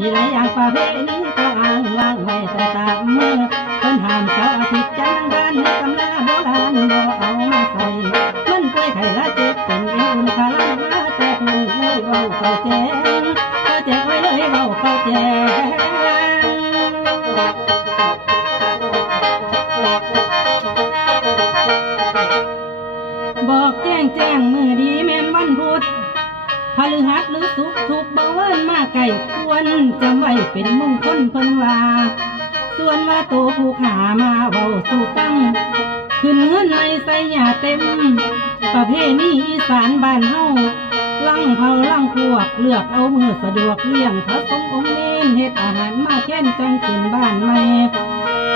มีหลายอย่างประเพณีก็อ้างวางไว้แต่ตามมือเพิ่นห้ามเสาร์อาทิตย์จันทร์อังคารตำราโบราณบ่เอามาใส่มันป่วยไข้ละเจ็บเป็นเอ็นอุ่นขาลังมาแต่เพิ่นเลยเว้าเข้าแจ้งเข้าแจ้งไว้เลยเว้าเข้าแจ้งบอกแจ้งแจ้งมือดีแม่นวันพุธพฤหัสหรือศุกร์ถูกบังเอิญมาไก่ควรจำไว้เป็นมงคลเพิ่นว่าส่วนว่าตัวผู้ขามาเว้าสู่ฟังขึ้นเงินไม่ใส่หยาเต็มประเพณีอีสานบ้านเฮาลังเผาลังพวกเลือกเอามือสะดวกเลี้ยงพระสงฆ์องค์เน้นเฮ็ดอาหารมาแค้นจังขึ้นบ้านใหม่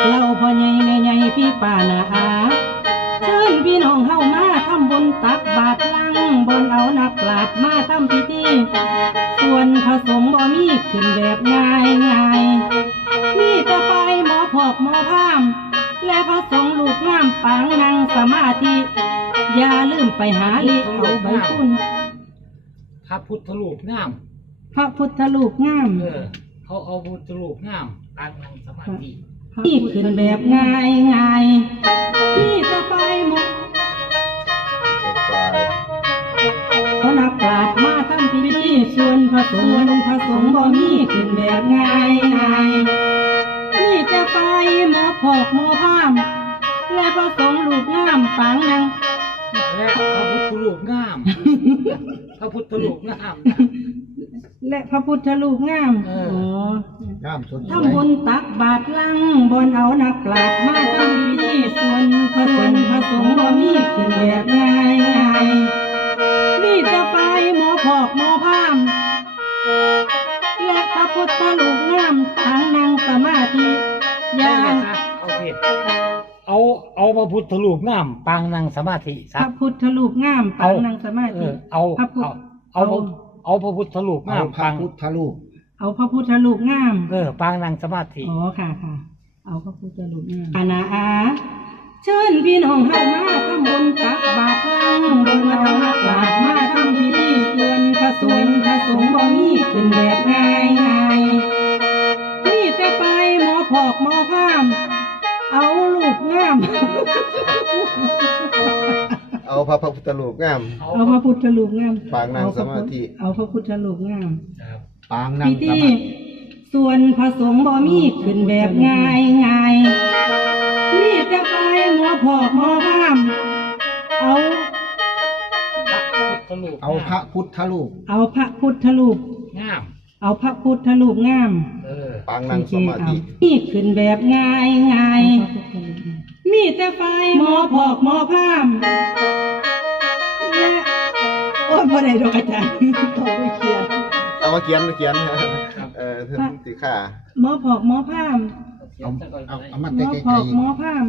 เราพ่อใหญ่แม่ใหญ่พี่ป้านาอาเชิญพี่น้องเฮามาทำบุญตักบาตรลังบนเอานักปราชญ์มาทำพิธีส่วนพระสงฆ์บ่มีขึ้นแบบง่ายง่ายมีแต่ไปหมอพอกหมอพามและพระสงฆ์ลูกงามปางนั่งสมาธิอย่าลืมไปหาลิเอาใบคุณพระพุทธรูปงามพระพุทธรูปงามเขาเอาพุทธรูปงามปางนั่งสมาธินี่ขึ้นแบบง่ายง่ายนี่จะไปหมดเขานักปราชญ์มาทำพิธีส่วนพระสงฆ์บ่มีขึ้นแบบง่ายง่ายนี่จะไปหมอพอกหมอพามและพระสงฆ์ลูกงามปางนังและพระพุทธรูปงามพระพุทธรูปงามและพระพุทธรูปงามทำบุญตักบาตรลังบนเอานักปราชญ์มาทำพิธีส่วนพระสงฆ์บ่มีขึ้นแบบง่ายง่ายนี่จะไปหมอพอกหมอพามและพระพุทธรูปงามทางนั่งสมาธิอย่างเอาพระพุทธรูปงามปางนั่งสมาธิพระพุทธรูปงามปางนั่งสมาธิเอาพระพุทธรูปงามพระพุทธรูปเอาพระพุทธรูปงามปางนั่งสมาธิอ๋อค่ะเอาพระพุทธรูปงามอาณาเชิญพี่น้องเฮามาทำบุญตักบาตรลังบนเอานักปราชญ์มาทำพิธีส่วนพระสงฆ์บ่มีขึ้นแบบง่ายง่ายนี่จะไปหมอพอกหมอพามเอาลูกงามเอาพระพุทธรูปงามเอาพระพุทธรูปงามปางนั่งสมาธิเอาพระพุทธรูปงามปางนั่งสมาธิส่วนพระสงฆ์บ่มีขึ้นแบบง่ายง่ายนี่จะไปหมอพอกหมอพามเอาพระพุทธรูปเอาพระพุทธรูปงามเอาพระพุทธรูปงามปางนั่งสมาธินี่ขึ้นแบบง่ายง่ายมีแต่ไฟหมอพอกหมอพามและโอ้ยบ่ได้ดอกอาจารย์ต้องไปเขียนเอามาเขียนสีขาหมอพอกหมอพามเอาหมอพอกหมอพาม